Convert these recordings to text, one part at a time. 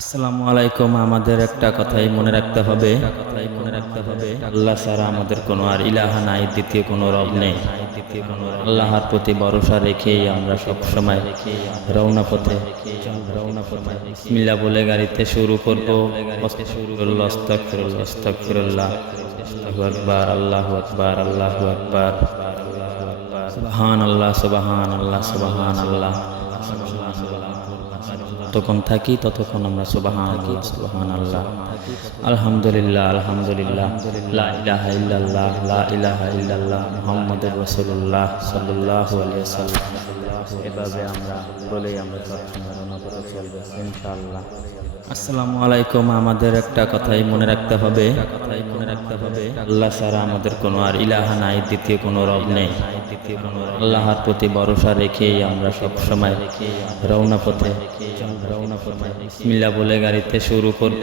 আসসালামু আলাইকুম, আমাদের একটা কথাই মনে রাখতে হবে। কথাই মনে রাখতে হবে আল্লাহ ছাড়া আমাদের কোনো আর ইলাহা নাই, দ্বিতীয় কোনো রব নেই। দ্বিতীয় কোনো আল্লাহর প্রতি ভরসা রেখেই আমরা সব সময় রওনা পথে রওনা পথে। বিসমিল্লাহ বলে গাড়িতে শুরু করব। শুরু করল আস্তাগফিরুল্লাহ আস্তাগফিরুল্লাহ। আল্লাহু আকবার আল্লাহু আকবার আল্লাহু আকবার। সুবহান আল্লাহ সুবহান আল্লাহ সুবহান আল্লাহ যতক্ষণ থাকি, ততক্ষণ আমরা সুবাহান আল্লাহ সুবাহান আল্লাহ আলহামদুলিল্লাহ আলহামদুলিল্লাহ। লা ইলাহা ইল্লাল্লাহ, লা ইলাহা ইল্লাল্লাহ, মুহাম্মাদুর রাসূলুল্লাহ সাল্লাল্লাহু আলাইহি ওয়াসাল্লাম এভাবে আমরা বলেই আমরা চলবে, ইনশাআল্লাহ। আসসালামু আলাইকুম, আমাদের একটা কথাই মনে রাখতে হবে। কথাই মনে রাখতে হবে আল্লাহ ছাড়া আমাদের কোনো আর ইলাহা নাই, দ্বিতীয় কোনো রব নেই। দ্বিতীয় কোনো আল্লাহর প্রতি ভরসা রেখেই আমরা সব সময় রওনা পথে পথে বলে গাড়িতে শুরু করব।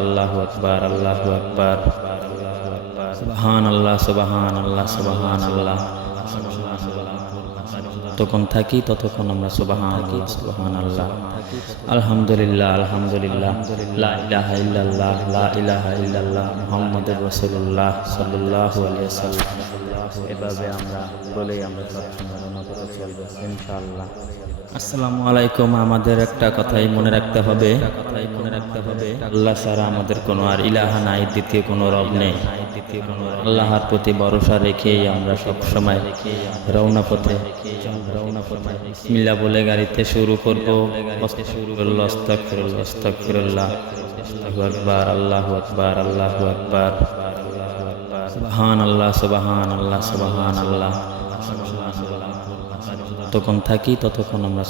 আল্লাহু আকবার আল্লাহু আকবার, আল্লাহু আল্লাহ সুবহান আল্লাহ সুবহান আল্লাহ যতক্ষণ থাকি ততক্ষণ আমরা সুবাহান আল্লাহ সুবাহান আল্লাহ আলহামদুলিল্লাহ আলহামদুলিল্লাহ। লা ইলাহা ইল্লাল্লাহ, লা ইলাহা ইল্লাল্লাহ, মুহাম্মাদুর রাসূলুল্লাহ সাল্লাল্লাহু আলাইহি ওয়াসাল্লাম। এভাবে আমরা বলেই আমরা সবসময় করে চলবে, ইনশাআল্লাহ। আসসালামু আলাইকুম, আমাদের একটা কথাই মনে রাখতে হবে। কথাই মনে রাখতে হবে আল্লাহ ছাড়া আমাদের কোনো আর ইলাহা নাই, দ্বিতীয় কোনো রব নেই। দ্বিতীয় কোনো আল্লাহর প্রতি ভরসা রেখেই আমরা সব সময় রওনা পথে রওনা পথে। বিসমিল্লাহ বলে গাড়িতে শুরু করব। শুরু করল আস্তাগফিরুল্লাহ আস্তাগফিরুল্লাহ। আল্লাহু আকবার আল্লাহু আকবার আল্লাহু আকবার। সুবহান আল্লাহ সুবাহান আল্লাহ সুবহান আল্লাহ থাকি ততক্ষণ আমরা